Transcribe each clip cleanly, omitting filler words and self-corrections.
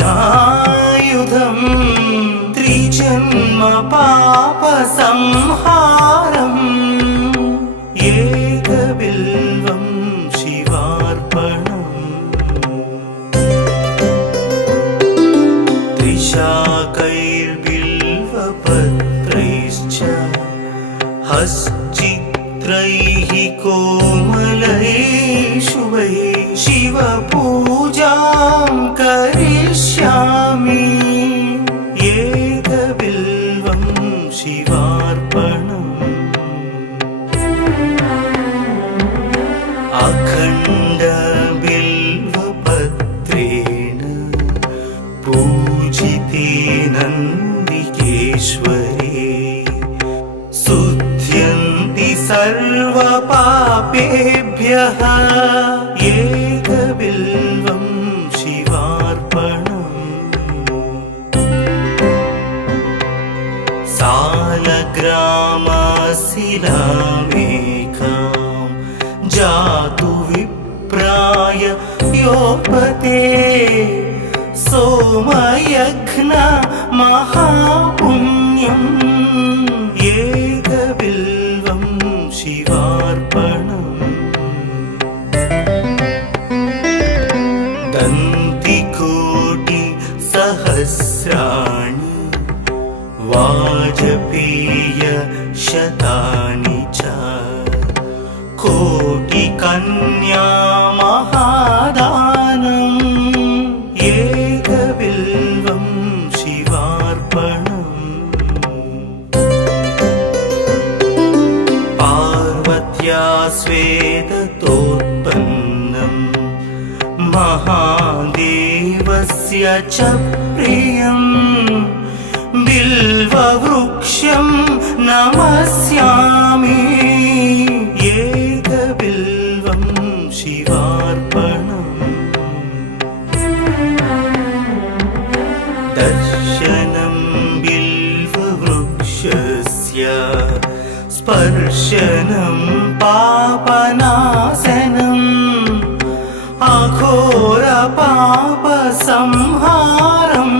त्रियायुधम् त्रिजन्म पापसंहारम् एकबिल्वं शिवार्पणम् त्रिशाकैर्बिल्वपत्रैश्च हश्चित्रैः कोमलैः शुभैः शिवपूजां करिष्यामि एकबिल्वं शिवार्पणम् अखण्डबिल्वपत्रेण पूजिते नन्दिकेश्वरे शुध्यन्ति सर्वपापेभ्यः एकबिल्वं शिवार्पणम् सालग्रामशिलामेकां जातु विप्राय योपते सोमयज्ञ महापुण्यम् एकबिल्वं शिवार्पणम् दन्तिकोटिसहस्राणि वाजपेयशतानि च कोटिकन्या महादानम् एकबिल्वं शिवार्पणम् पार्वत्या स्वेदतोत्पन्नम् महादेवस्य च प्रियम् बिल्ववृक्षं नमस्यामि एकबिल्वं शिवार्पणम् दर्शनं बिल्ववृक्षस्य स्पर्शनं पापनाशनम् अघोरपापसंहारम्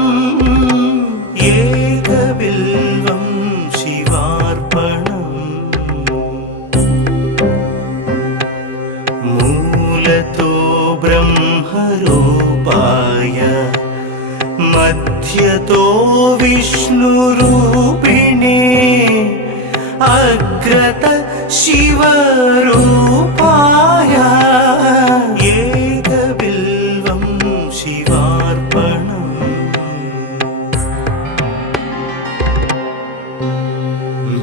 एकबिल्वं शिवार्पणम् मूलतो ब्रह्मरूपाय मध्यतो विष्णुरूपिणे अग्रत शिवरूपाय एकबिल्वं शिवार्पणम्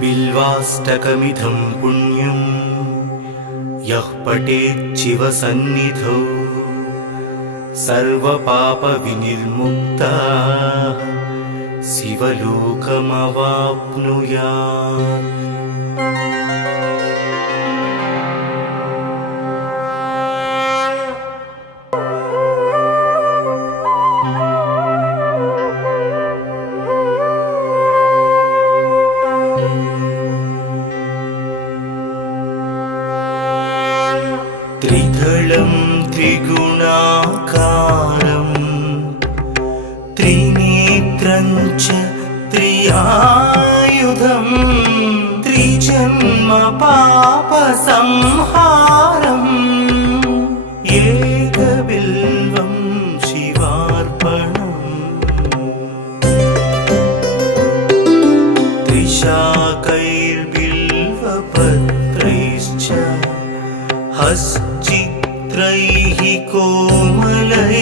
बिल्वाष्टकमिदं पुण्यं यः पठेत् शिवसन्निधौ सर्वपापविनिर्मुक्तः शिवलोकमवाप्नुयात् त्रिदलं त्रिगुणाकारं त्रिनेत्रं च त्रियायुधं त्रिजन्म पापसंहारम् एकबिल्वं शिवार्पणम् त्रिशाकैर्बिल्वपत्रैश्च हश्चित्रैः कोमलैः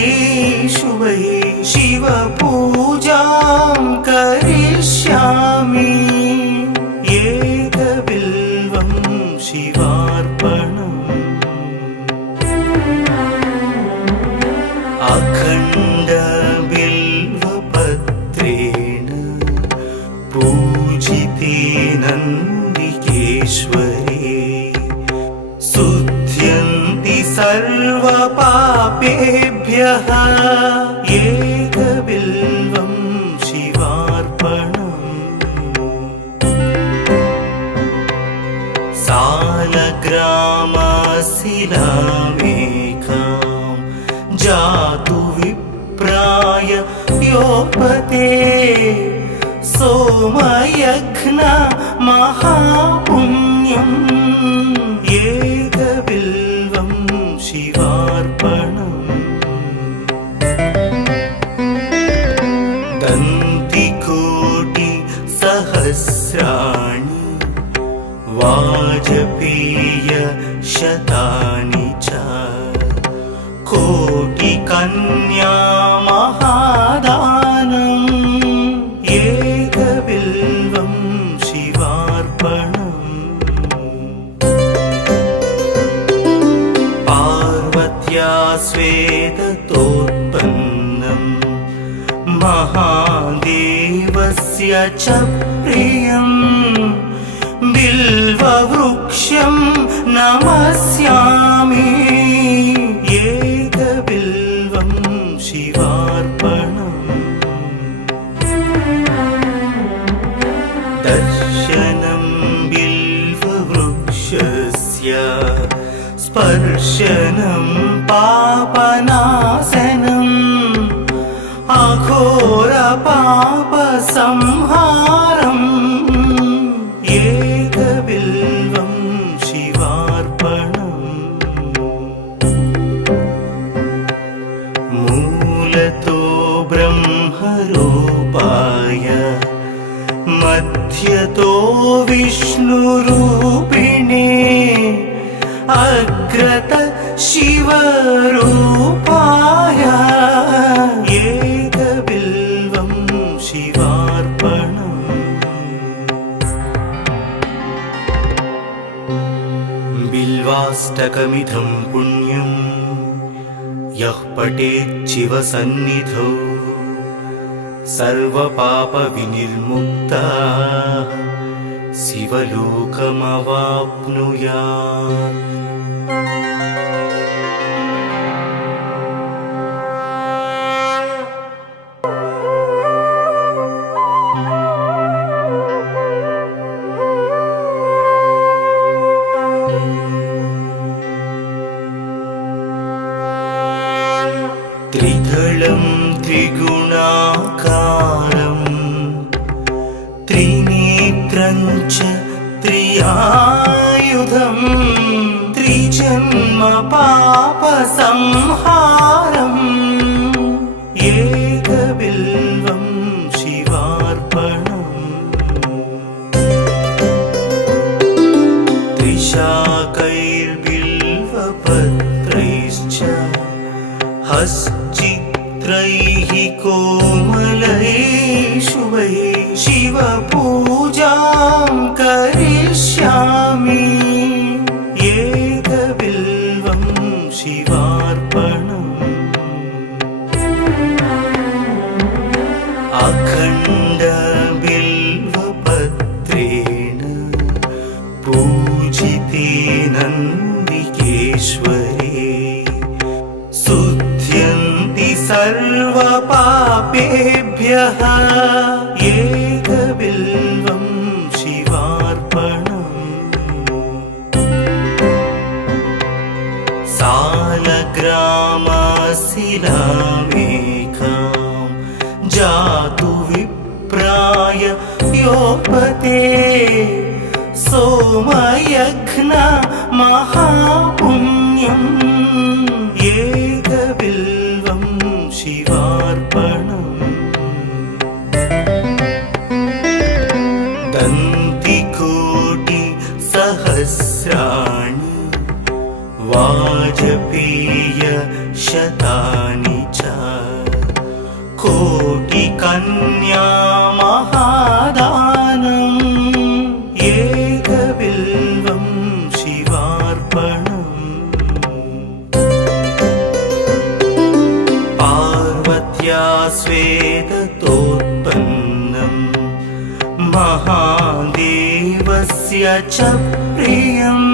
शुभैः शिवपूजां करिष्यामि एकबिल्वं शिवार्पणम् अखण्डबिल्वपत्रेण पूजिते नन्दिकेश्वरे शुध्यन्ति सर्वपापेभ्यः एकबिल्वं शिवार्पणम् सालग्रामशिलामेकां जातु विप्राय योपते सोमयघ्न महापुण्यम् एकबिल्वं शिवार्पणम् दन्तिकोटि सहस्राणि वाजपेय शतानि च कोटिकन्या महादानम् एकबिल्वं शिवार्पणम् पार्वत्या स्वेदतोत्पन्नम् महादेवस्य च प्रियम् बिल्ववृक्षं नमस्यामि एकबिल्वं शिवार्पणम् दर्शनं बिल्ववृक्षस्य स्पर्शनं पापनाशनम् अघोरपापसंहारम् एकबिल्वं शिवार्पणम् मूलतो ब्रह्मरूपाय मध्यतो विष्णुरूपिणे अग्रत शिवरूपाय एकबिल्वं शिवार्पणम् बिल्वाष्टकमिदं पुण्यं यः पठेत् शिवसन्निधौ सर्वपापविनिर्मुक्तः शिवलोकमवाप्नुयात् त्रिदलं त्रिगुणाकारं त्रिनेत्रं च त्रियायुधं त्रिजन्म पापसंहारम् एकबिल्वं शिवार्पणम् त्रिशाकैर्बिल्वपत्रैश्च हश्चित्रैः कोमलैः शुभैः शिवपूजां करिष्यामि एकबिल्वं शिवार्पणम् अखण्डबिल्वपत्रेण पूजिते नन्दिकेश्वरे शुध्यन्ति सर्वपापेभ्यः एकबिल्वं शिवार्पणम् सालग्रामशिलामेकां जातु विप्राय योपते सोमयघ्न महापुण्यम् एकबिल्वं शिवार्पणम् दन्तिकोटि सहस्राणि वाजपेय शतानि च कोटिकन्या महादानम् एकबिल्वं शिवार्पणम् पार्वत्या स्वेदतोत्पन्नम् महादेवस्य च प्रियम्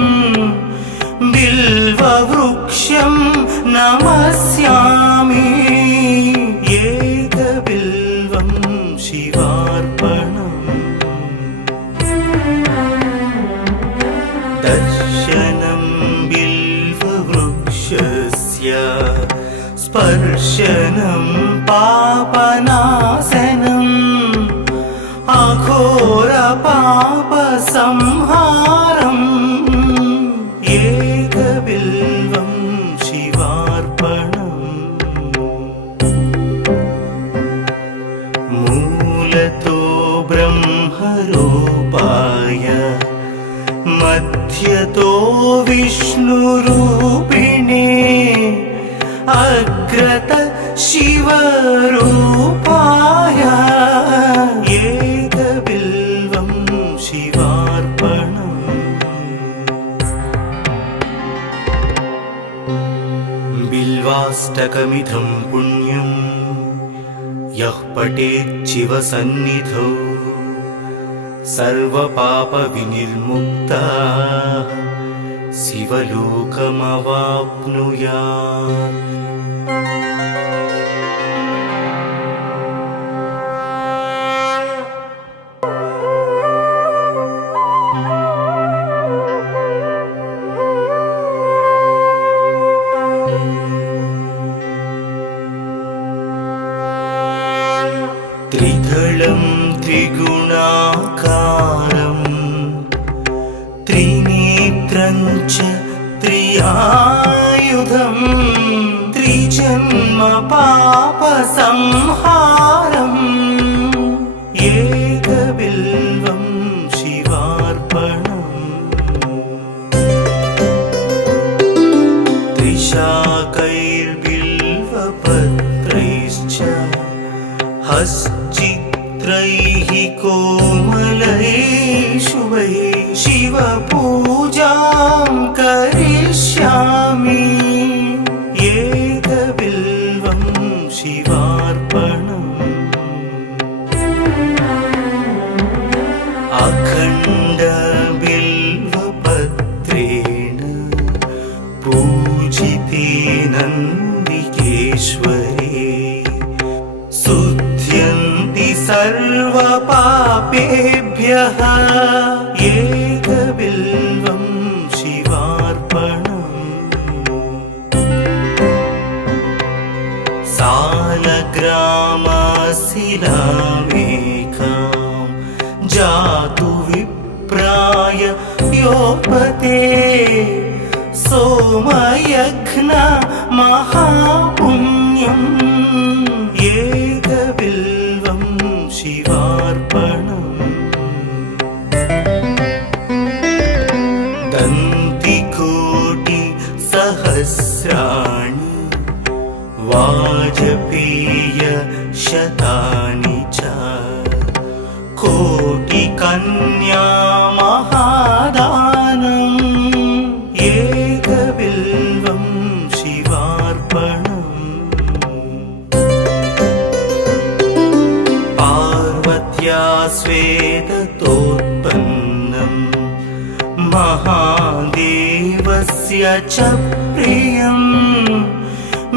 बिल्ववृक्षं नमस्यामि एकबिल्वं शिवार्पणम् दर्शनं बिल्ववृक्षस्य स्पर्शनं पापना मध्यतो विष्णुरूपिणे अग्रत शिवरूपाय एकबिल्वं शिवार्पणम्। बिल्वाष्टकमिदं पुण्यं यः पठेत् शिवसन्निधौ सर्वपापविनिर्मुक्तः शिवलोकमवाप्नुयात्। त्रिदलं त्रिगुणाकारं त्रिनेत्रं च त्रियायुधं त्रिजन्म पापसंहारम् एकबिल्वं शिवार्पणम्। त्रिशाकैर्बिल्वपत्रैश्च हश्चित्रैः कोमलैः शुभैः शिवपूजां करिष्यामि एकबिल्वं शिवार्पणम्। अखण्डबिल्वपत्रेण पूजिते नन्दिकेश्वरे शुद्ध्यन्ति सर्वपापेभ्यः एकबिल्वं शिवार्पणम्। सालग्रामशिलामेकां जातु विप्राय योपते सोमयज्ञ महापुण्यम् एकबिल्वं शिवार्पणम्। दन्तिकोटिसहस्राणि वाजपेयशतानि च कोटिकन्या महादानम् एकबिल्वं शिवार्पणम्। पार्वत्या स्वेदतोत्पन्नं महादेवस्य च प्रियं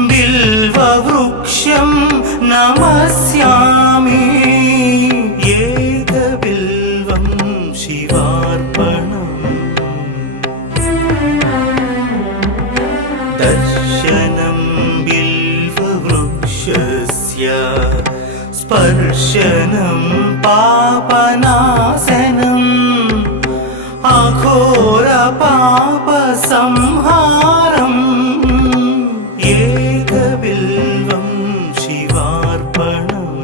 बिल्ववृक्षं नमस्यामि एकबिल्वं शिवार्पणम्। दर्शनं बिल्ववृक्षस्य स्पर्शनं पापनाशनम् अघोरपापसंहारम् एकबिल्वं शिवार्पणम्।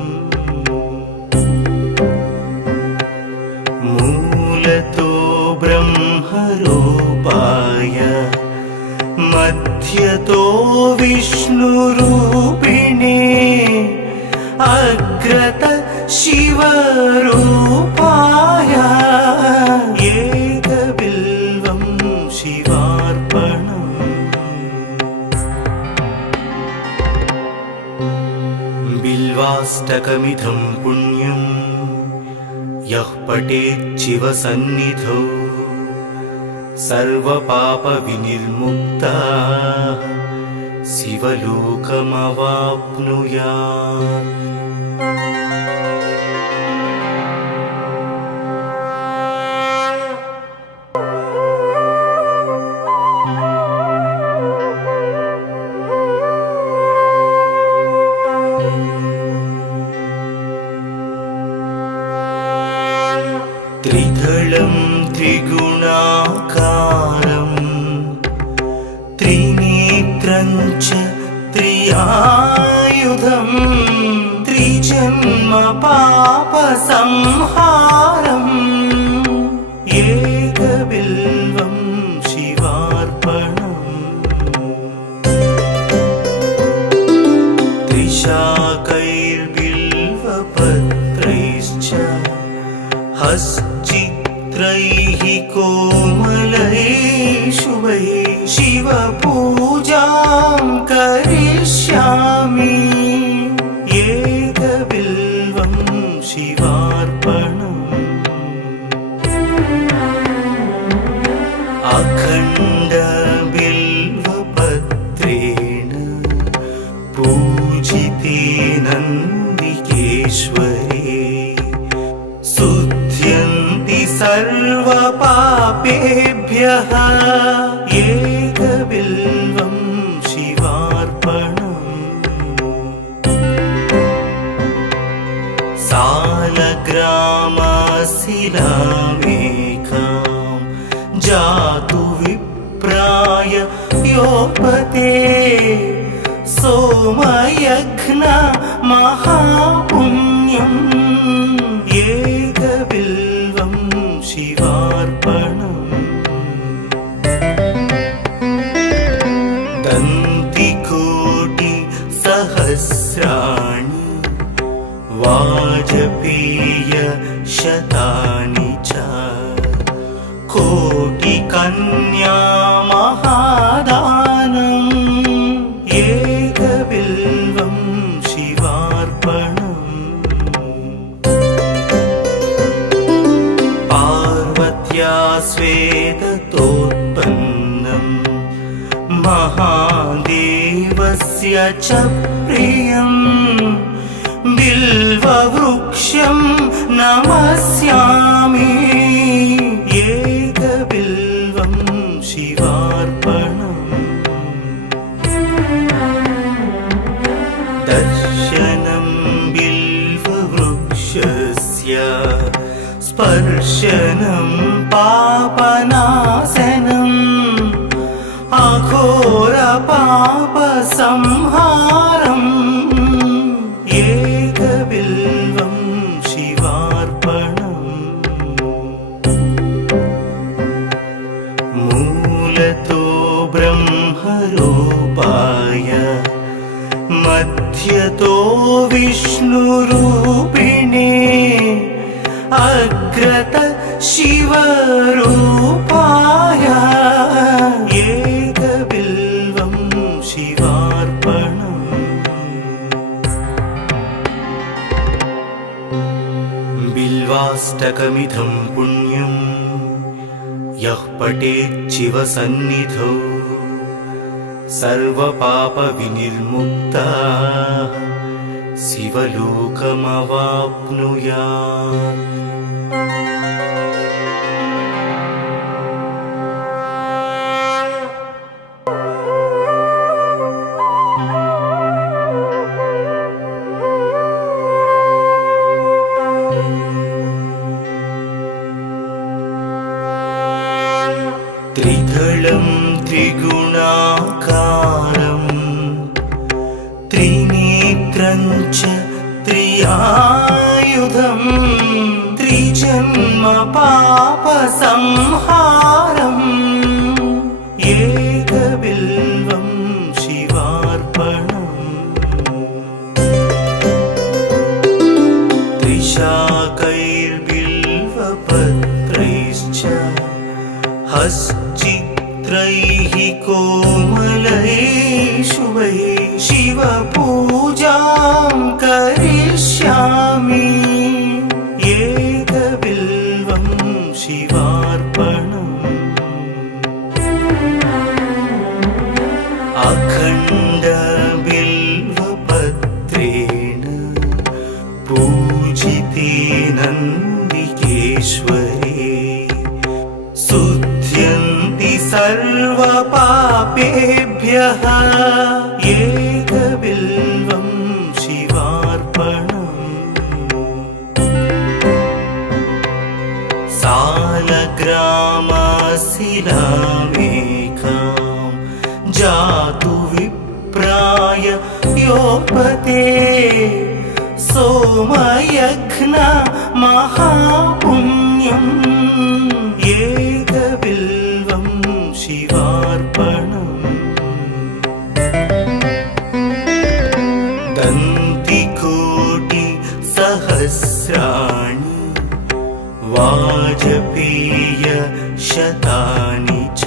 मूलतो ब्रह्मरूपाय मध्यतो विष्णुरूपिणे अग्रत शिवरूपाय एकबिल्वं शिवार्पणम्। बिल्वाष्टकमिदं पुण्यं यः पठेत् शिवसन्निधौ सर्वपापविनिर्मुक्तः शिवलोकमवाप्नुयात्। त्रिदलं त्रिगुणाकारं त्रिनेत्रं च त्रियायुधं त्रिजन्म पापसंहारम् एकबिल्वं हश्चित्रैः कोमलैः शुभैः शिवपूजां करिष्यामि एकबिल्वं शिवार्पणम् अखण्डबिल्वपत्रेण पूजिते नन्दिकेश्वरे शुध्यन्ति सर्वपापेभ्यः एकबिल्वं शिवार्पणम् सालग्रामशिलामेकां जातु विप्राय योपते सोमयज्ञ महापुण्यम् एकबिल्वं शिवार्पणम् दन्तिकोटिसहस्राणि वाजपेयशतानि च कोटिकन्या महादानम् एकबिल्वं शिवार्पणम् पार्वत्या स्वेदतोत्पन्नं महादेवस्य च प्रियम् बिल्ववृक्षं नमस्यामि एकबिल्वं शिवार्पणम् दर्शनं बिल्ववृक्षस्य स्पर्शनं पापनाशनम् अघोरपापसंहारम् एकबिल्वं शिवार्पणम् मूलतो ब्रह्मरूपाय मध्यतो विष्णुरूपिणे अग्रत शिवरूपाय एकबिल्वं शिवार्पणम् बिल्वाष्टकमिदं पुण्यं यः पठेच्छिवसन्निधौ सर्वपापविनिर्मुक्तः शिवलोकमवाप्नुयात् त्रिदलं त्रिगुणाकारं त्रिनेत्रं च त्रियायुधं त्रिजन्म पापसंहारम् एकबिल्वं शिवार्पणम् त्रिशाकैर्बिल्वपत्रैश्च हश्चित्रैः कोमलैः शुभैः शिवपूजां करिष्यामि एकबिल्वं शिवार्पणम् अखण्डबिल्वपत्रेण पूजिते नन्दिकेश्वरे शुध्यन्ति सर्वपापेभ्यः एकबिल्वं शिवार्पणम् सालग्रामशिलामेकां जातु विप्राय योपते सोमयज्ञ महापुण्यम् एकबिल्वं शिवार्पणम् दन्तिकोटिसहस्राणि शतानि च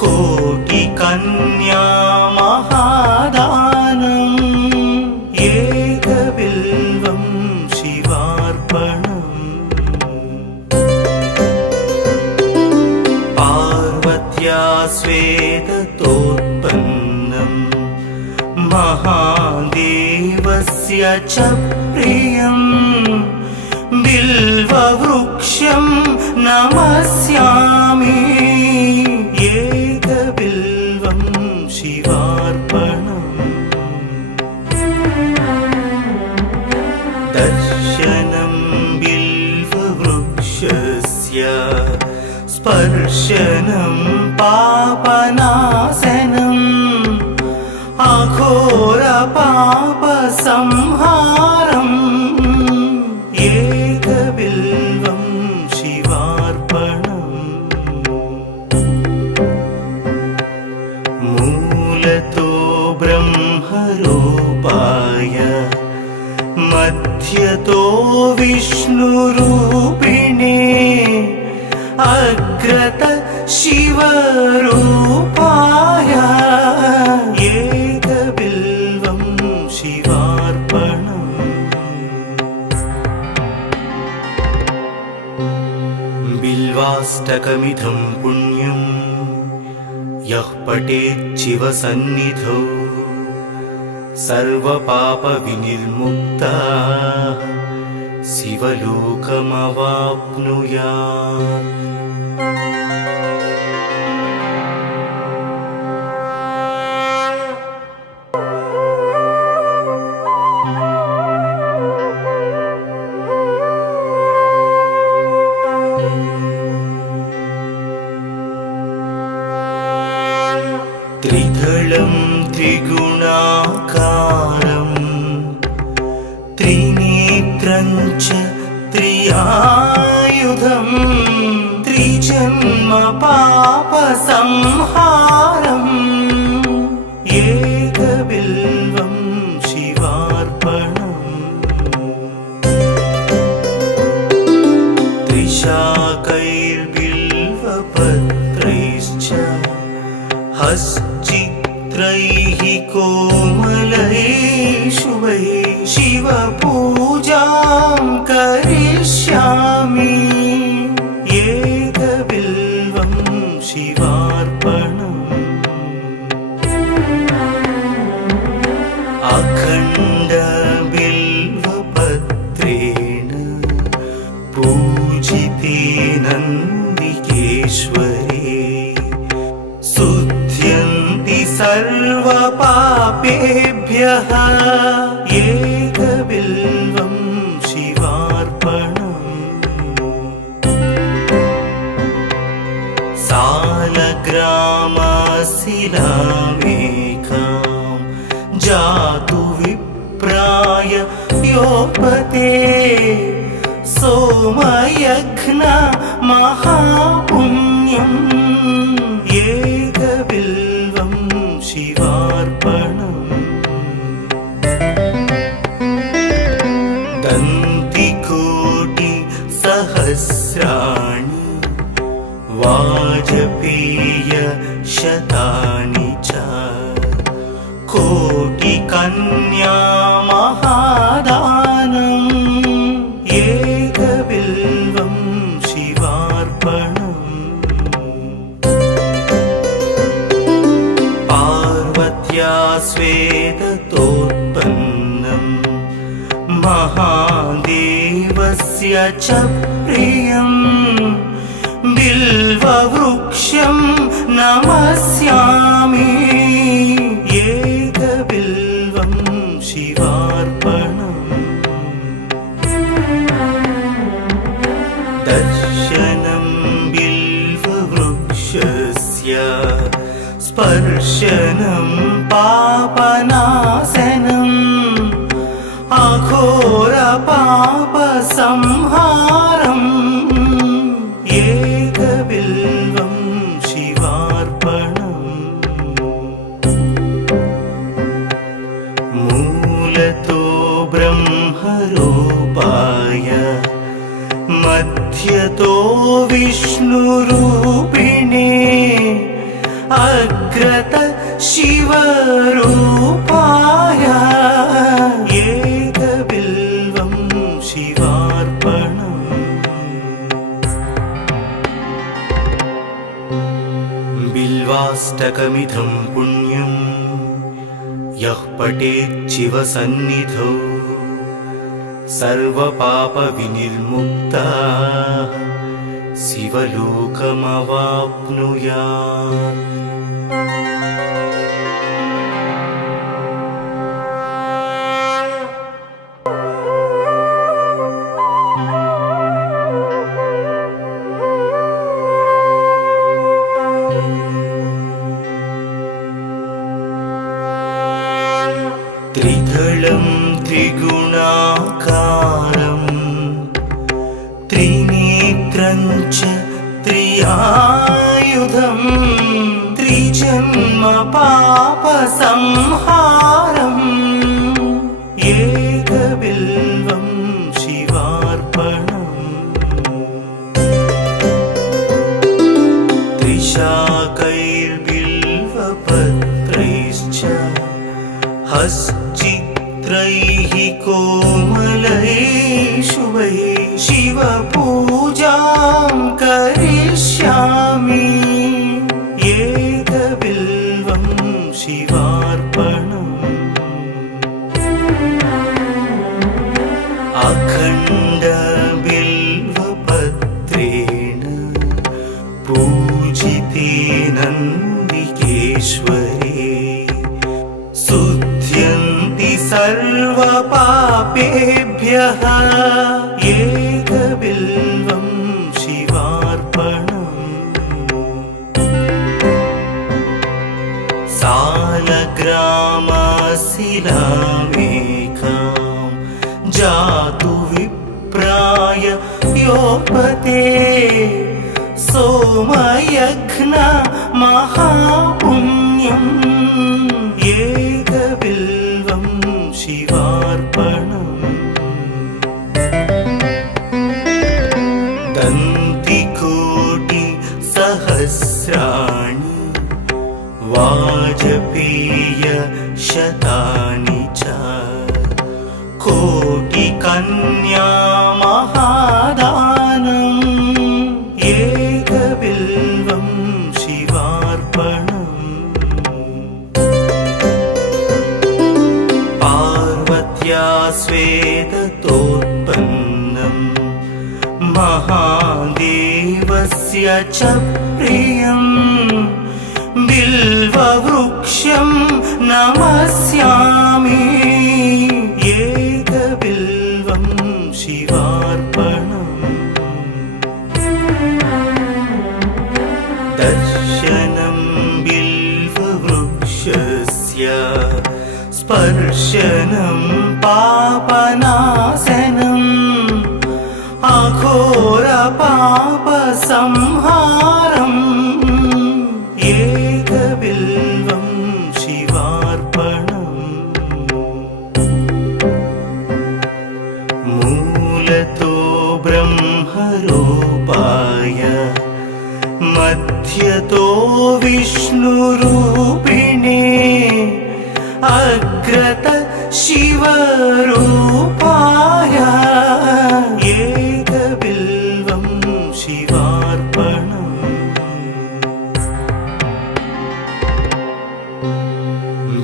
कोटिकन्या महादानम् एकबिल्वं शिवार्पणम् पार्वत्या स्वेदतोत्पन्नम् महादेवस्य च प्रियम् बिल्ववृक्षं नमस्यामि एकबिल्वं शिवार्पणम् दर्शनं बिल्ववृक्षस्य स्पर्शनं पापनाशनम् अघोरपापसंहारम् एकबिल्वं शिवार्पणम् मूलतो ब्रह्मरूपाय मध्यतो विष्णुरूपिणे अग्रत शिवरूपाय एकबिल्वं शिवार्पणम् बिल्वाष्टकमिदं पुण्यं यः पठेत् शिवसन्निधौ सर्वपापविनिर्मुक्तः शिवलोकमवाप्नुयात् त्रिदलं त्रिगुणाकारं त्रिनेत्रं च त्रियायुधं त्रिजन्म पापसंहारम् एकबिल्वं शिवार्पणम् त्रिशाकैर्बिल्वपत्रैश्च हश्चित्रैः कोमलैः शुभैः शिवपूजां करिष्यामि एकबिल्वं शिवार्पणम् अखण्डबिल्वपत्रेण पूजिते नन्दिकेश्वरे शुद्ध्यन्ति सर्वपापेभ्यः एकबिल्वं शिवार्पणम् सालग्रामशिलामेकां जातु विप्राय योपते सोमयज्ञ महापुण्यम् एकबिल्वं शिवार्पणम् दन्तिकोटिसहस्राणि वाजपेय शतानि च कोटिकन्या महादानम् एकबिल्वं शिवार्पणम् पार्वत्या स्वेदतोत्पन्नम् महादेवस्य च प्रियम् बिल्ववृक्षं नमस्यामि एकबिल्वं शिवार्पणम् दर्शनं बिल्ववृक्षस्य स्पर्शनं पापनाशनम् अघोरपापसंहारम् एकबिल्वं शिवार्पणम् मूलतो ब्रह्मरूपाय मध्यतो विष्णुरूपिणे अग्रत शिवरूपाय एकबिल्वं शिवार्पणम्। बिल्वाष्टकमिदं पुण्यं यः पठेत् शिवसन्निधौ सर्वपापविनिर्मुक्तः शिवलोकमवाप्नुयात्। त्रिदलं त्रिगुणाकारं त्रिनेत्रं च त्रियायुधं त्रिजन्म पापसंहारम् एकबिल्वं शिवार्पणम्। त्रिशाकैर्बिल्वपत्रैश्च हश्चित्रैः कोमलैः शुभैः शिवपूजां करिष्यामि एकबिल्वं शिवार्पणम्। अखण्डबिल्वपत्रेण पूजिते नन्दिकेश्वरे शुध्यन्ति सर्वपापेभ्यः एकबिल्वं शिवार्पणम्। सालग्रामशिलामेकां जातु विप्राय योपते सोमयज्ञ महापुण्यम् एकबिल्वं शिवार्पणम्। दन्तिकोटिसहस्राणि वाजपेयशतानि च कोटिकन्या महादानम् एकबिल्वं शिवार्पणम्। पार्वत्या स्वेदतोत्पन्नं महादेवस्य च प्रियं बिल्ववृक्षं नमस्यामि एकबिल्वं शिवार्पणम्। दर्शनं बिल्ववृक्षस्य स्पर्शनं पापनाशनम् अघोरपापसंहारम् एकबिल्वं शिवार्पणम्। मूलतो ब्रह्मरूपाय मध्यतो विष्णुरूपिणे अग्रत शिवरूपाय एकबिल्वं शिवार्पणम्।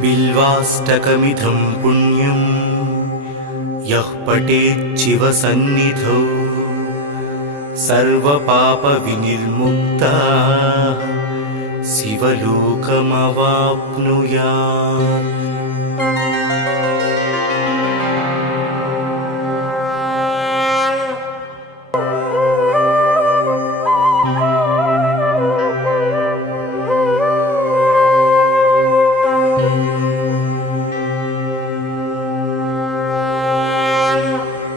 बिल्वाष्टकमिदं पुण्यं यः पठेत् शिवसन्निधौ सर्वपापविनिर्मुक्तः शिवलोकमवाप्नुयात्।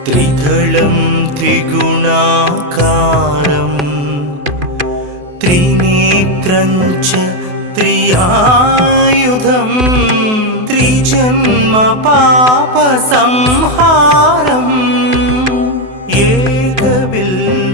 त्रिदलं त्रिगुणाकारं त्रिनेत्रं च त्रियायुधं त्रिजन्म पापसंहारम् एकबिल्वं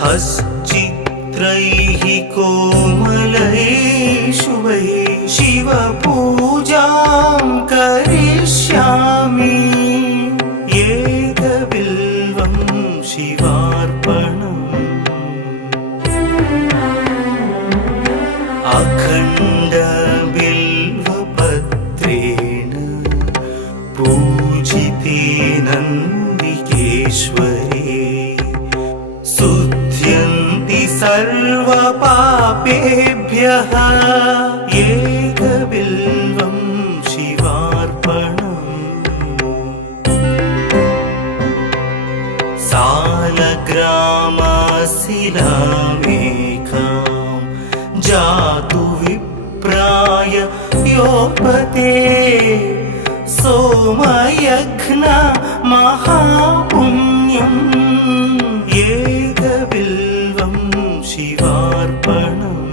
हश्चित्रैः कोमलैः शुभैः शिवपूजां करिष्यामि एकबिल्वं शिवार्पणम् अखण्डबिल्वपत्रेण पूजिते नन्दिकेश्वरे शुध्यन्ति सर्वपापेभ्यः एकबिल्वं शिवार्पणम् सालग्रामशिलामेकां जातु विप्राय योपते सोमयज्ञ महापुण्यम् एकबिल्वं शिवार्पणम्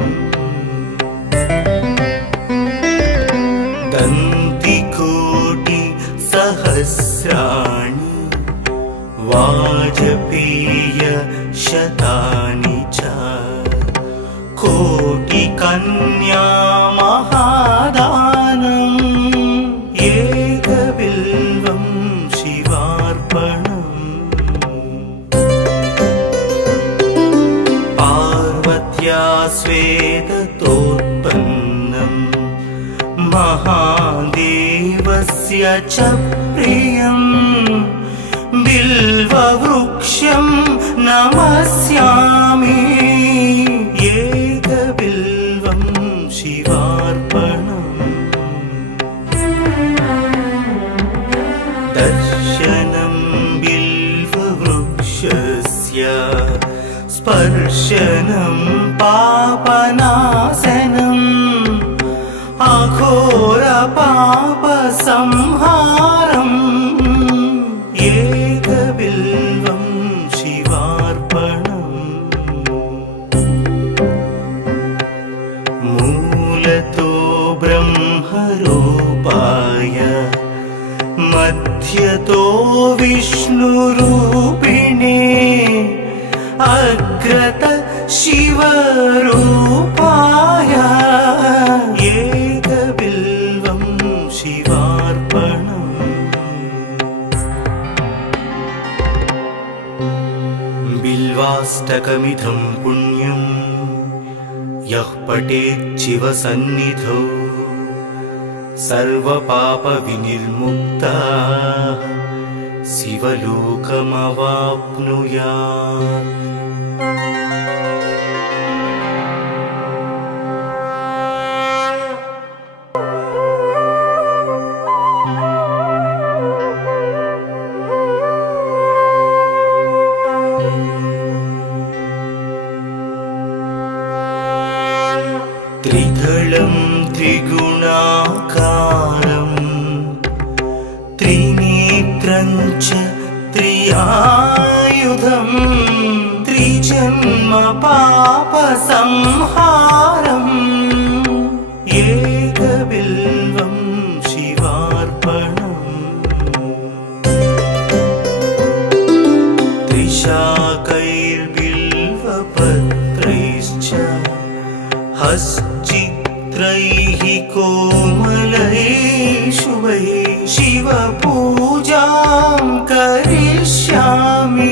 दन्तिकोटिसहस्राणि वाजपेयशतानि च कोटिकन्या महादानम् एकबिल्वं शिवार्पणम् पार्वत्या स्वेदतोत्पन्नं महादेवस्य च प्रियम् बिल्ववृक्षं नमस्यामि एकबिल्वं शिवार्पणम् दर्शनं बिल्ववृक्षस्य स्पर्शनं पापनाशनम् अघोरपापसंहारम् एकबिल्वं शिवार्पणम् मूलतो ब्रह्मरूपाय मध्यतो विष्णुरूपिणे अग्रत शिवरूपाय एकबिल्वं शिवार्पणम् बिल्वाष्टकमिदं पुण्यं यः पठेत् शिवसन्निधौ सर्वपापविनिर्मुक्तः शिवलोकमवाप्नुयात् त्रिदलं त्रिगुणाकारं त्रिनेत्रं च त्रियायुधं त्रिजन्म पापसंहारम् एकबिल्वं शिवार्पणम् त्रिशाकैर्बिल्वपत्रैश्च हश्चित्रैः कोमलैः शुभैः शिवपूजां करिष्यामि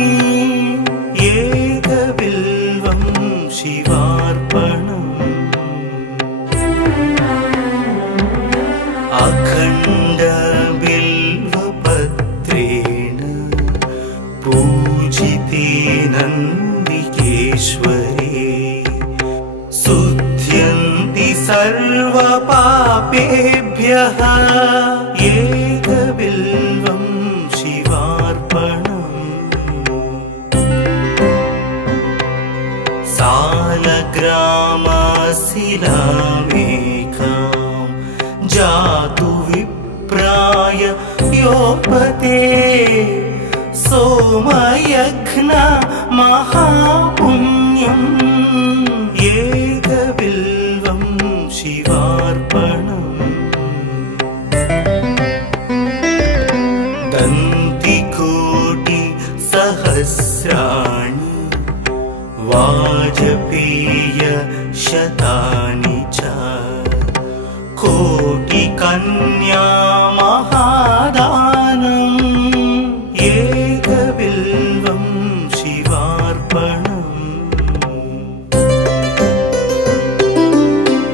एकबिल्वं शिवार्पणम् अखण्डबिल्वपत्रेण पूजिते नन्दिकेश्वरे शुध्यन्ति सर्वपापेभ्यः एकबिल्वं शिवार्पणम् सालग्रामशिलामेकां जातु विप्राय योपते सोमयज्ञ महापुण्यम् एकबिल्वं शिवार्पणम् दन्तिकोटिसहस्राणि वाजपेय शतानि च कोटिकन्या महादानम् एकबिल्वं शिवार्पणम्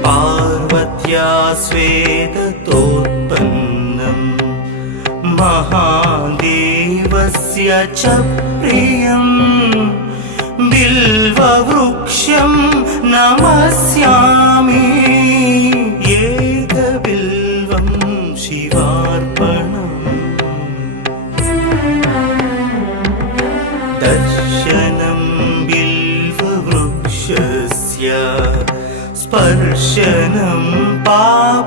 पार्वत्या स्वेदतोत्पन्नं महादेवस्य च प्रियम् बिल्ववृक्षं नमस्यामि एकबिल्वं शिवार्पणम् दर्शनं बिल्ववृक्षस्य स्पर्शनं पापनाशनम्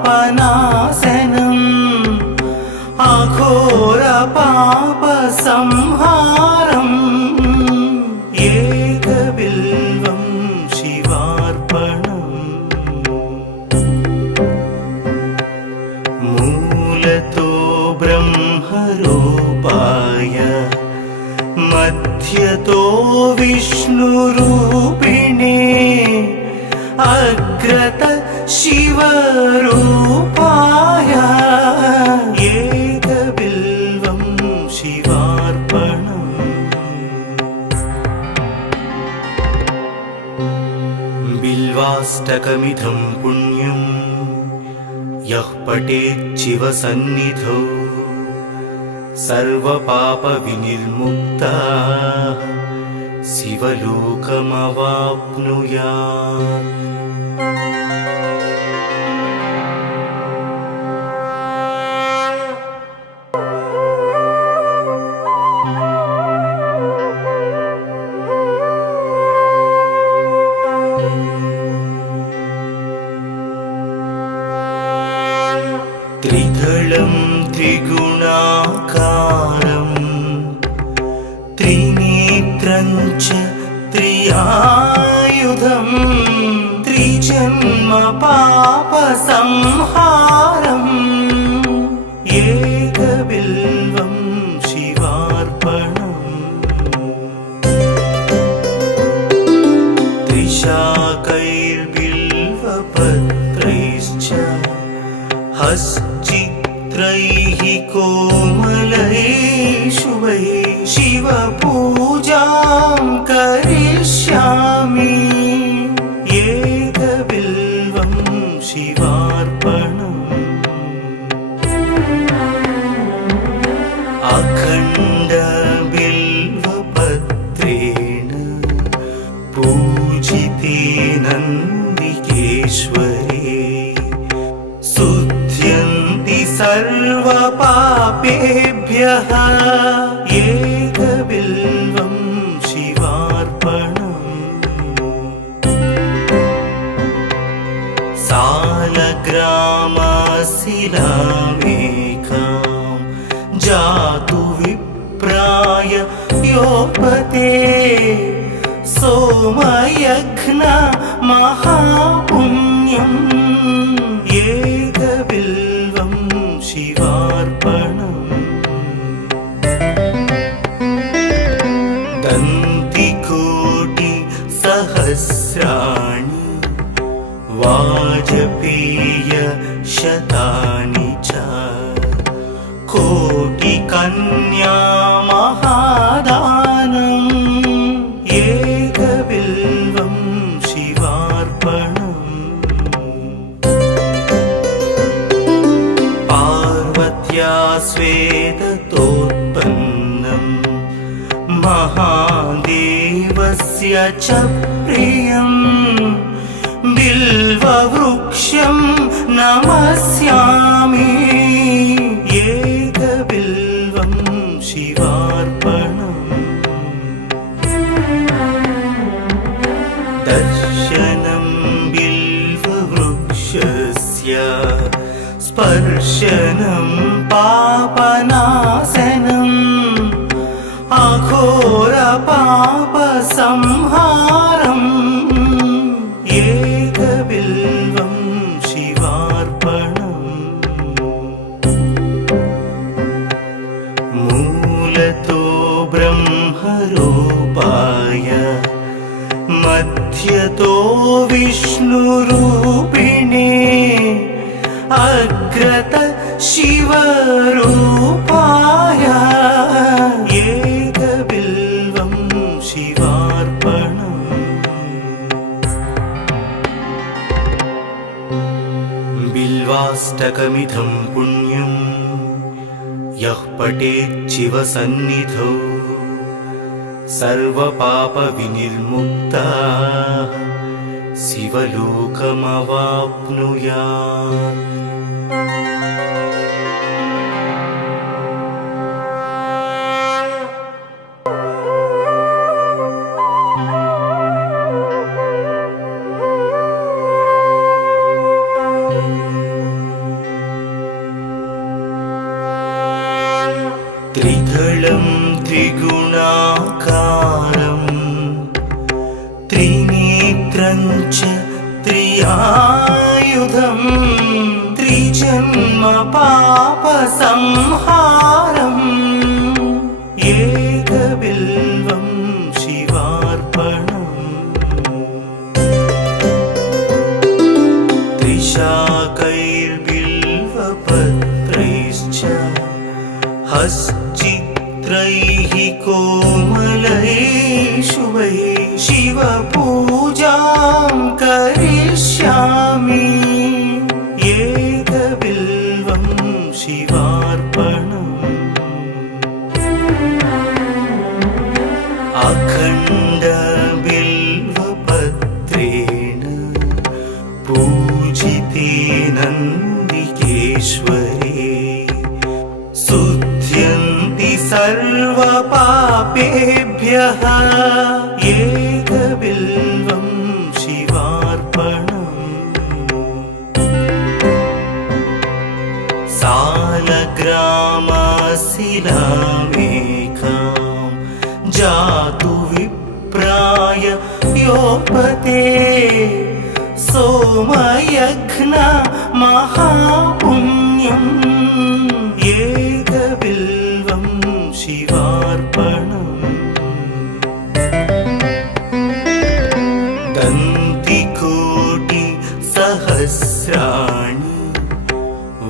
अघोरपापसंहारम् एकबिल्वं शिवार्पणम् मूलतो ब्रह्मरूपाय मध्यतो विष्णुरूपिणे अग्रत शिवरूपाय एकबिल्वं शिवार्पणम् बिल्वाष्टकमिदं पुण्यं यः पठेत् शिवसन्निधौ सर्वपापविनिर्मुक्तः शिवलोकमवाप्नुयात् त्रिदलं त्रिगुणाकारं त्रिनेत्रं च त्रियायुधं त्रिजन्म पापसंहारम् एकबिल्वं शिवार्पणम् त्रिशाकैर्बिल्वपत्रैश्च हश्चित्रैः कोमलैः शुभैः शिवपूजां करिष्यामि एकबिल्वं शिवार्पणम् अखण्डबिल्वपत्रेण पूजिते नन्दिकेश्वरे सर्वपापेभ्यः एकबिल्वं शिवार्पणम् सालग्रामशिलामेकां जातु विप्राय योपते सोमयज्ञ महापुण्यम् एकबिल्वं शिवार्पणम् दन्तिकोटिसहस्राणि वाजपेय शतानि च कोटिकन्या महादानम् एकबिल्वं शिवार्पणम् पार्वत्या स्वेदतोत्पन्नं महादेवस्य च प्रियम् बिल्ववृक्षं नमस्यामि एकबिल्वं शिवार्पणम् दर्शनं बिल्ववृक्षस्य स्पर्शनं पापनाशनम् अघोरपापसंहारम् एकबिल्वं शिवार्पणम् मूलतो ब्रह्मरूपाय मध्यतो विष्णुरूपिणे अग्रत शिवरूपाय एकबिल्वं शिवार्पणम्। बिल्वाष्टकमिदं पुण्यं यः पठेत् शिवसन्निधौ सर्वपापविनिर्मुक्तः शिवलोकमवाप्नुयात्। त्रिदलं त्रिगुणाकारं त्रिनेत्रं च त्रियायुधं त्रिजन्म पापसंहारम् एकबिल्वं शिवार्पणम्। त्रिशाकैर्बिल्वपत्रैश्च हश्चित्रैः कोमलैः शुभैः शिवपूजां करिष्यामि एकबिल्वं शिवार्पणम्। अखण्डबिल्वपत्रेण पूजिते नन्दिकेश्वरे शुध्यन्ति सर्वपापेभ्यः एकबिल्वं शिवार्पणम्। सालग्रामशिलामेकां जातु विप्राय योपते सोमयज्ञ महापुण्यम् एकबिल्वं शिवार्पणम्। दन्तिकोटिसहस्राणि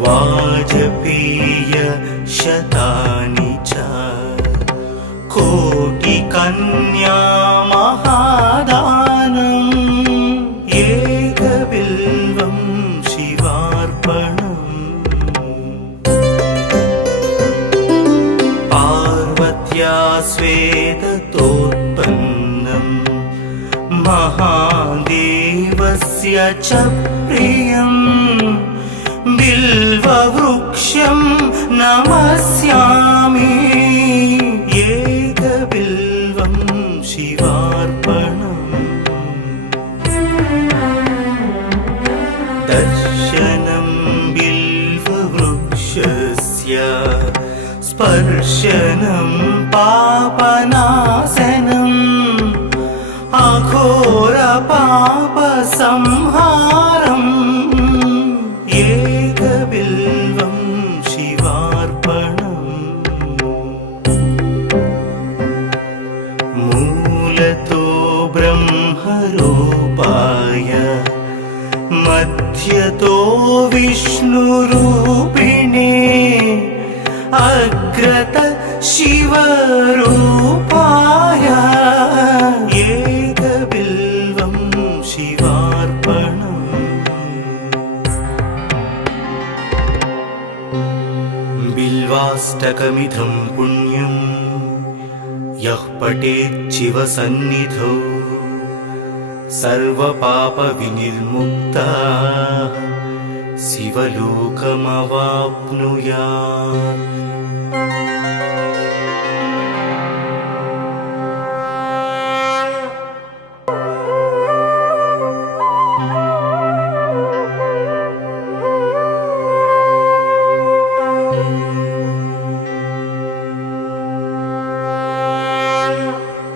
वाजपेयशतानि च कोटिकन्या महादानम् एकबिल्वं शिवार्पणम्। पार्वत्या स्वेदतोत्पन्नं महादेवस्य च प्रियं बिल्ववृक्षं नमस्यामि एकबिल्वं शिवार्पणम्। दर्शनं बिल्ववृक्षस्य स्पर्शनं पापनाशनम् अघोरपापसंहारम् एकबिल्वं शिवार्पणम्। मूलतो ब्रह्मरूपाय मध्यतो विष्णुरूपिणे अग्रत शिवरूपाय एकबिल्वं शिवार्पणम्। बिल्वाष्टकमिदं पुण्यं यः पठेत् शिवसन्निधौ सर्वपापविनिर्मुक्तः शिवलोकमवाप्नुयात्।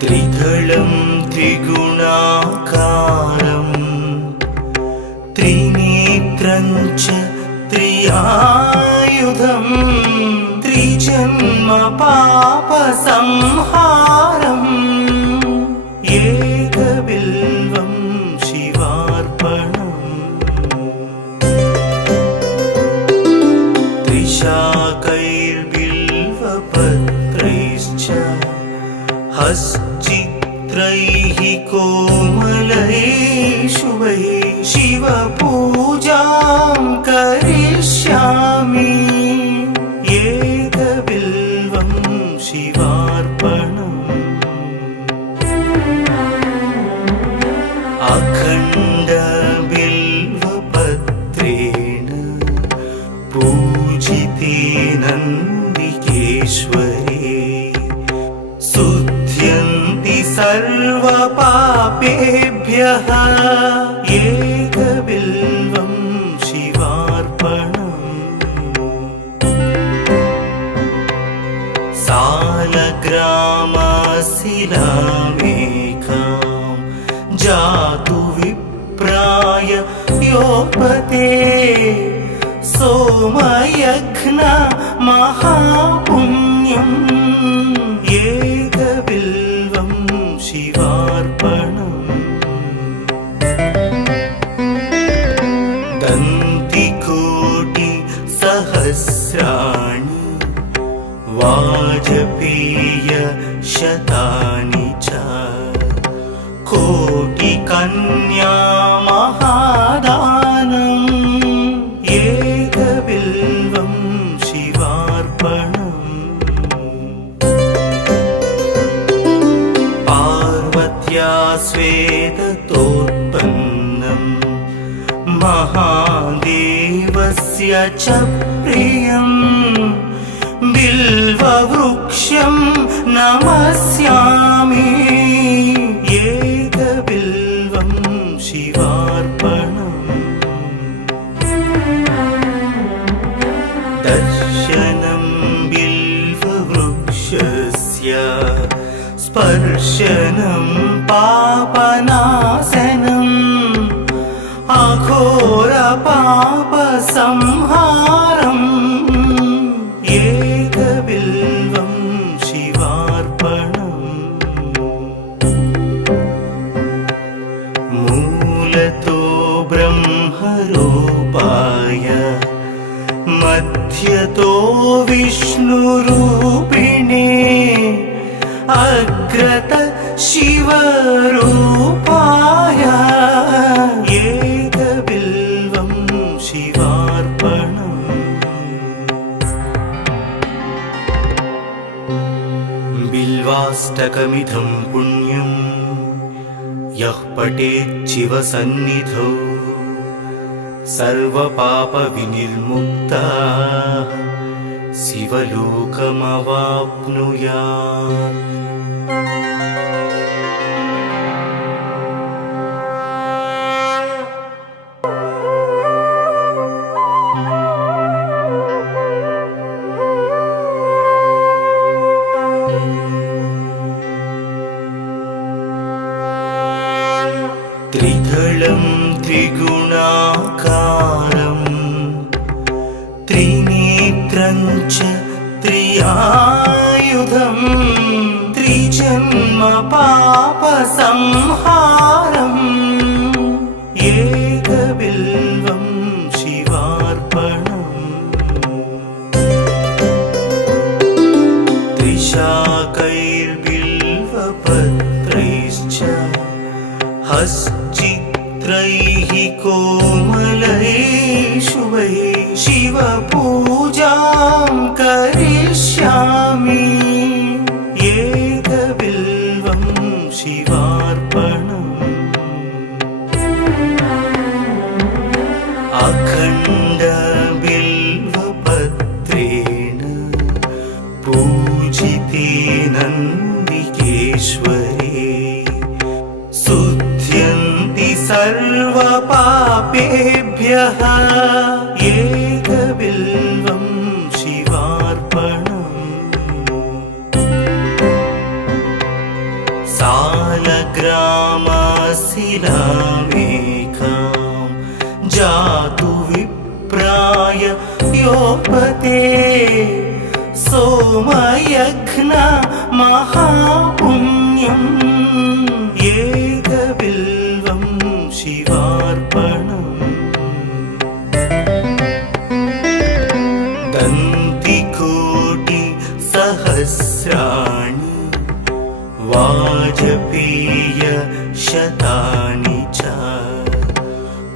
त्रिदलं त्रिगुणाकारं त्रिनेत्रं च त्रियायुधं त्रिजन्म पापसंहारम् एकबिल्वं एकबिल्वं शिवार्पणम् त्रिशाकैर्बिल्वपत्रैश्च हश्चित्रैः कोमलैः शुभैः शिवपूजां करिष्यामि एकबिल्वं शिवार्पणम् अखण्डबिल्वपत्रेण पूजिते नन्दिकेश्वरे शुध्यन्ति सर्वपापेभ्यः एकबिल्वं शिवार्पणम् सालग्रामशिलामेकां जातु विप्राय योपते सोमयज्ञ महापुण्यम् एकबिल्वं शिवार्पणम् दन्तिकोटिसहस्राणि वाजपेयशतानि च कोटिकन्या महादानम् एकबिल्वं शिवार्पणम् पार्वत्या स्वेदतोत्पन्नं महादेवस्य च प्रियम् बिल्ववृक्षं नमस्यामि एकबिल्वं शिवार्पणम् दर्शनं बिल्ववृक्षस्य स्पर्शनं पापनाशनम् अघोरपापसंहारम् एकबिल्वं शिवार्पणम् मूलतो ब्रह्मरूपाय मध्यतो विष्णुरूपिणे अग्रत शिवरूपाय एकबिल्वं शिवार्पणम् बिल्वाष्टकमिदं पुण्यं यः पठेत् शिवसन्निधौ सर्वपापविनिर्मुक्तः शिवलोकमवाप्नुयात् त्रिदलं त्रिगुणाकारं त्रिनेत्रं च त्रियायुधं त्रिजन्म पापसंहारम् एकबिल्वं शिवार्पणम् त्रिशाकैर्बिल्वपत्रैश्च हश्चित्रैः कोमलैः शुभैः शिवपूजां करिष्यामि एकबिल्वं शिवार्पणम् अखण्डबिल्वपत्रेण पूजिते नन्दिकेश्वरे शुध्यन्ति सर्वपापेभ्यः एकबिल्वं शिवार्पणम् सालग्रामशिलामेकां जातु विप्राय योपते सोमयज्ञ महापुण्यम् एकबिल्वं शतानि च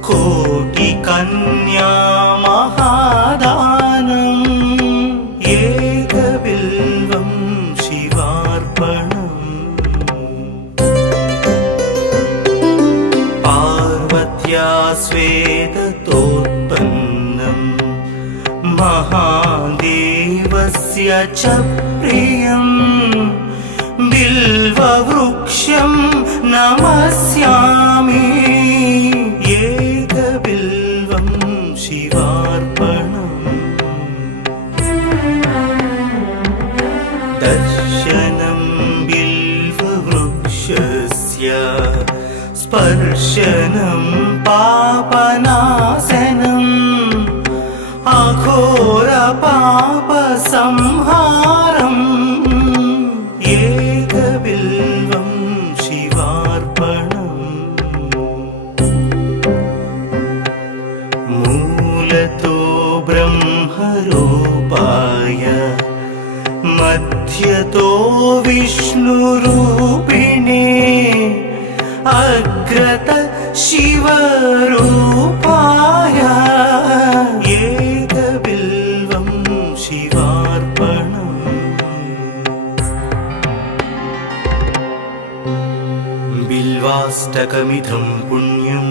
कोटिकन्या महादानम् एकबिल्वं शिवार्पणम् पार्वत्या स्वेदतोत्पन्नम् महादेवस्य च प्रियम् बिल्ववृक्षं नमस्यामि एकबिल्वं शिवार्पणम् दर्शनं बिल्ववृक्षस्य स्पर्शनं पापनाशनम् अघोरपापसंहारम् एकबिल्वं शिवार्पणम् मूलतो ब्रह्मरूपाय मध्यतो विष्णुरूपिणे अग्रत शिवरूपाय एकबिल्वं शिवार्पणम् बिल्वाष्टकमिदं पुण्यं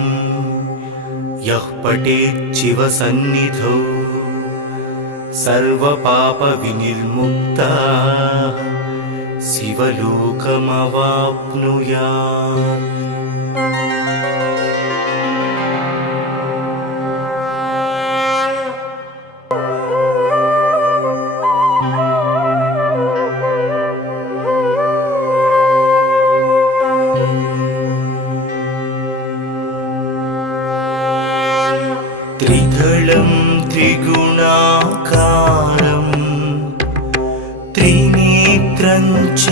यः पठेच्छिवसन्निधौ सर्वपापविनिर्मुक्तः शिवलोकमवाप्नुयात् त्रिदलं त्रिगुणाकारं त्रिनेत्रं च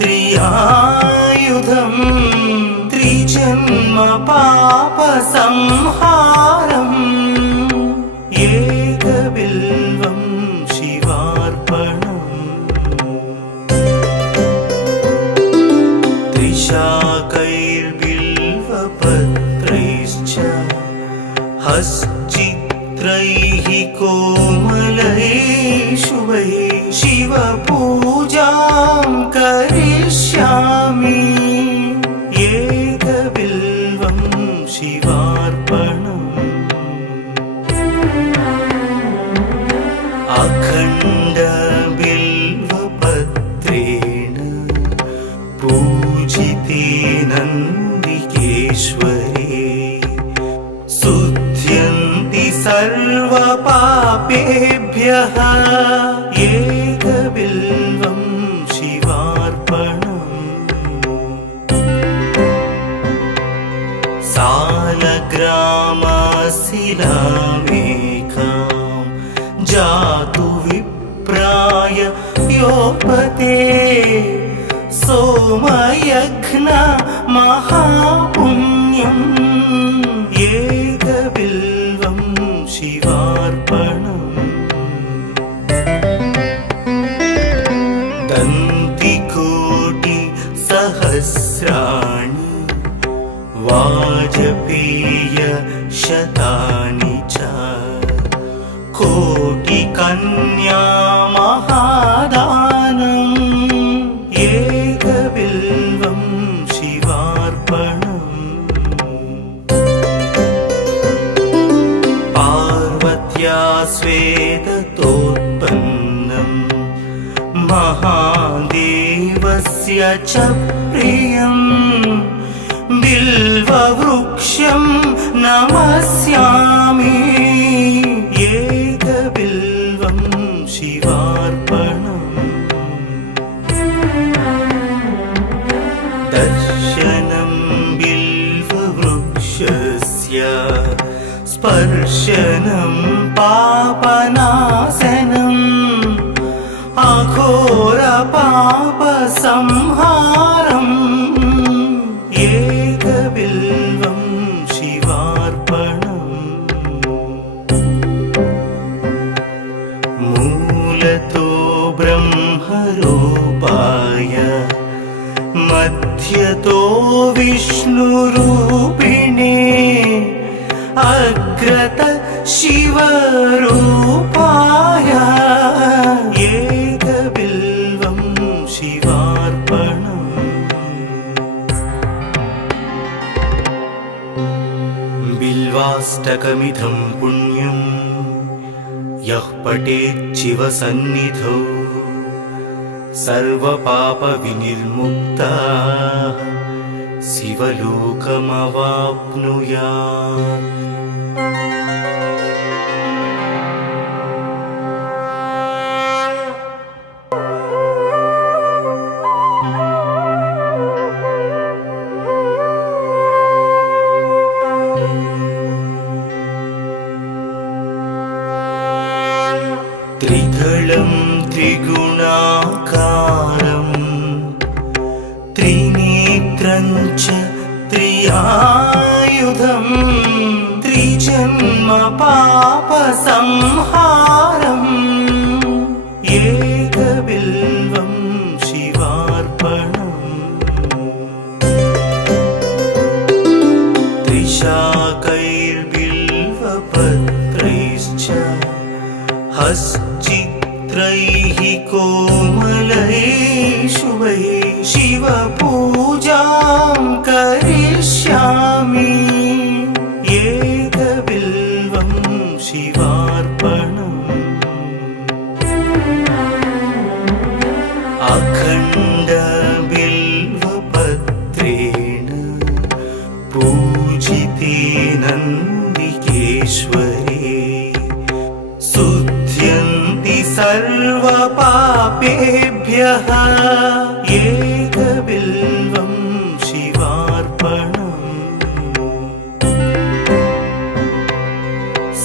त्रियायुधं त्रिजन्म पापसंहारम् एकबिल्वं शिवार्पणम् त्रिशाकैर्बिल्वपत्रैश्च हश्चित्रैः कोमलैः शुभैः शिवपूजां करिष्यामि एकबिल्वं शिवार्पणम् अखण्डबिल्वपत्रेण पूजिते नन्दिकेश्वरे शुद्ध्यन्ति सर्वपापेभ्यः एकबिल्वं शिवार्पणम् सालग्रामशिलामेकां जातु विप्राय योपते सोमयज्ञ महापुण्यम् एकबिल्वं शिवार्पणम् दन्तिकोटिसहस्राणि वाजपेय शतानि च कोटिकन्या महादानम् एकबिल्वं शिवार्पणम् पार्वत्या स्वेदतोत्पन्नम् महादेवस्य च प्रियम् बिल्ववृक्षं नमस्यामि एकबिल्वं शिवार्पणम् दर्शनं बिल्ववृक्षस्य स्पर्शनं पापनाशनम् अघोरपापसंहारम् एकबिल्वं शिवार्पणम् मूलतो ब्रह्मरूपाय मध्यतो विष्णु विष्णुरूपिणे अग्रत शिवरूपाय एकबिल्वं शिवार्पणम्। बिल्वाष्टकमिदं पुण्यं यः पठेत् शिवसन्निधौ सर्वपापविनिर्मुक्तः शिवलोकमवाप्नुयात्। त्रिदलं त्रिगुणाकारं त्रिनेत्रं च त्रियायुधं त्रिजन्म पापसंहारम् एकबिल्वं शिवार्पणम्। त्रिशाकैर्बिल्वपत्रैश्च हश्चित्रैः कोमलैः शुभैः शिवपूजां करिष्यामि एकबिल्वं शिवार्पणम्। अखण्डबिल्वपत्रेण पूजिते नन्दिकेश्वरे शुध्यन्ति सर्वपापेभ्यः एकबिल्वं शिवार्पणम्।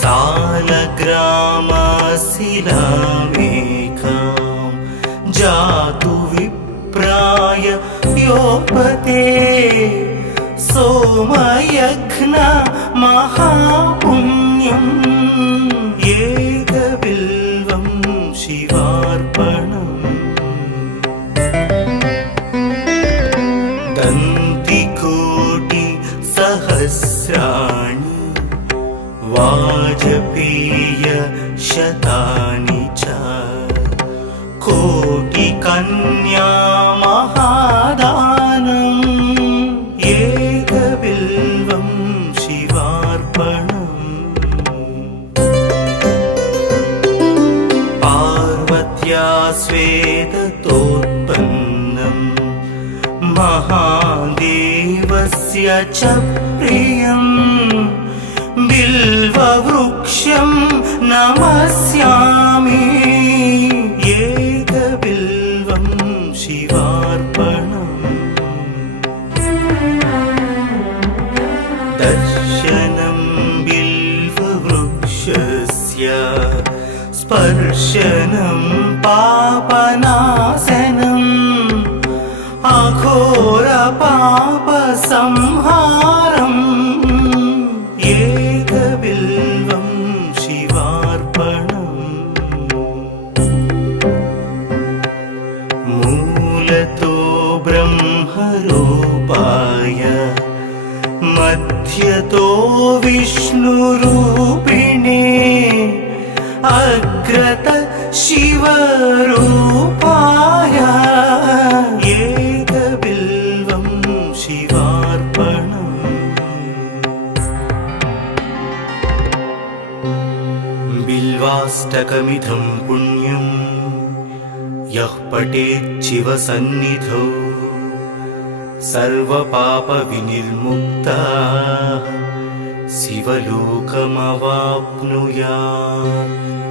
सालग्रामशिलामेकां जातु विप्राय योपते सोमयज्ञ महापुण्यम् एकबिल्वं शिवार्पणम्। दन्तिकोटिसहस्राणि वाजपेयशतानि च कोटिकन्या महादानम् एकबिल्वं शिवार्पणम्। पार्वत्या स्वेदतोत्पन्नं महादेवस्य च प्रियं बिल्ववृक्षं नमस्यामि एकबिल्वं शिवार्पणम्। दर्शनं बिल्ववृक्षस्य स्पर्शनं पापनाशनम् अघोरपापसंहारम् एकबिल्वं शिवार्पणम्। मूलतो ब्रह्मरूपाय मध्यतो विष्णुरूपिणे अग्रत शिवरूपाय एकबिल्वं शिवार्पणम्। बिल्वाष्टकमिदं पुण्यं यः पठेत् शिवसन्निधौ सर्वपापविनिर्मुक्तः शिवलोकमवाप्नुयात्।